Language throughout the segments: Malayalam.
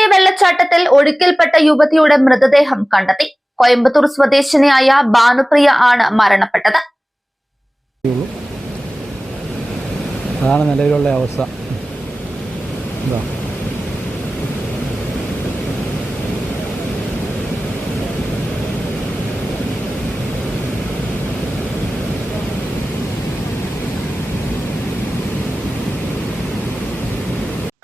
പാലക്കുഴി വെള്ളച്ചാട്ടത്തിൽ ഒഴുക്കിൽപ്പെട്ട യുവതിയുടെ മൃതദേഹം കണ്ടെത്തി. കോയമ്പത്തൂർ സ്വദേശിനിയായ ഭാനുപ്രിയ ആണ് മരണപ്പെട്ടത്. അതാണ് നിലവിലുള്ള അവസ്ഥ.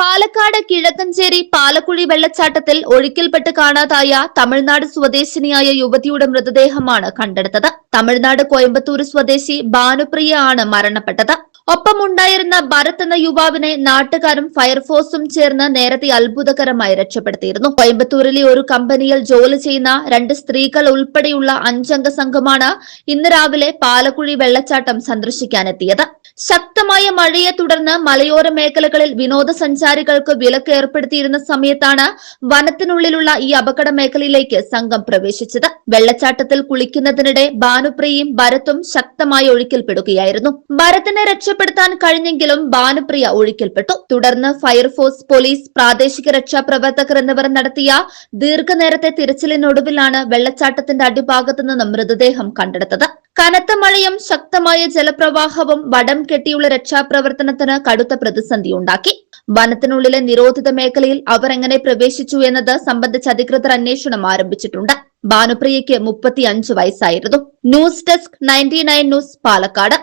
പാലക്കാട് കിഴക്കഞ്ചേരി പാലക്കുഴി വെള്ളച്ചാട്ടത്തിൽ ഒഴുക്കിൽപ്പെട്ട് കാണാതായ തമിഴ്നാട് സ്വദേശിനിയായ യുവതിയുടെ മൃതദേഹമാണ് കണ്ടെടുത്തത്. തമിഴ്നാട് കോയമ്പത്തൂർ സ്വദേശി ഭാനുപ്രിയ ആണ് മരണപ്പെട്ടത്. ഒപ്പമുണ്ടായിരുന്ന ഭരത് എന്ന യുവാവിനെ നാട്ടുകാരും ഫയർഫോഴ്സും ചേർന്ന് നേരത്തെ അത്ഭുതകരമായി രക്ഷപ്പെടുത്തിയിരുന്നു. കോയമ്പത്തൂരിലെ ഒരു കമ്പനിയിൽ ജോലി ചെയ്യുന്ന 2 സ്ത്രീകൾ ഉൾപ്പെടെയുള്ള 5 അംഗ സംഘമാണ് ഇന്ന് രാവിലെ പാലക്കുഴി വെള്ളച്ചാട്ടം സന്ദർശിക്കാനെത്തിയത്. ശക്തമായ മഴയെ തുടർന്ന് മലയോര മേഖലകളിൽ വിനോദസഞ്ചാരികൾക്ക് വിലക്ക് ഏർപ്പെടുത്തിയിരുന്ന സമയത്താണ് വനത്തിനുള്ളിലുള്ള ഈ അപകട മേഖലയിലേക്ക് സംഘം പ്രവേശിച്ചത്. വെള്ളച്ചാട്ടത്തിൽ കുളിക്കുന്നതിനിടെ ഭാനുപ്രിയയും ഭരത്തും ശക്തമായി ഒഴുക്കിൽപ്പെടുകയായിരുന്നു. ഭരത്തിനെ രക്ഷപ്പെടുത്താൻ കഴിഞ്ഞെങ്കിലും ഭാനുപ്രിയ ഒഴുക്കിൽപ്പെട്ടു. തുടർന്ന് ഫയർഫോഴ്സ്, പോലീസ്, പ്രാദേശിക രക്ഷാപ്രവർത്തകർ എന്നിവർ നടത്തിയ ദീർഘനേരത്തെ തിരച്ചിലിനൊടുവിലാണ് വെള്ളച്ചാട്ടത്തിന്റെ അടിഭാഗത്തു നിന്ന് മൃതദേഹം കണ്ടെടുത്തത്. കനത്ത മഴയും ശക്തമായ ജലപ്രവാഹവും വടം കെട്ടിയുള്ള രക്ഷാപ്രവർത്തനത്തിന് കടുത്ത പ്രതിസന്ധിയുണ്ടാക്കി. വനത്തിനുള്ളിലെ നിരോധിത മേഖലയിൽ അവർ എങ്ങനെ പ്രവേശിച്ചു എന്നത് സംബന്ധിച്ച് അധികൃതർ അന്വേഷണം ആരംഭിച്ചിട്ടുണ്ട്. ഭാനുപ്രിയയ്ക്ക് 35 വയസ്സായിരുന്നു. News desk 99 news, Palakkad.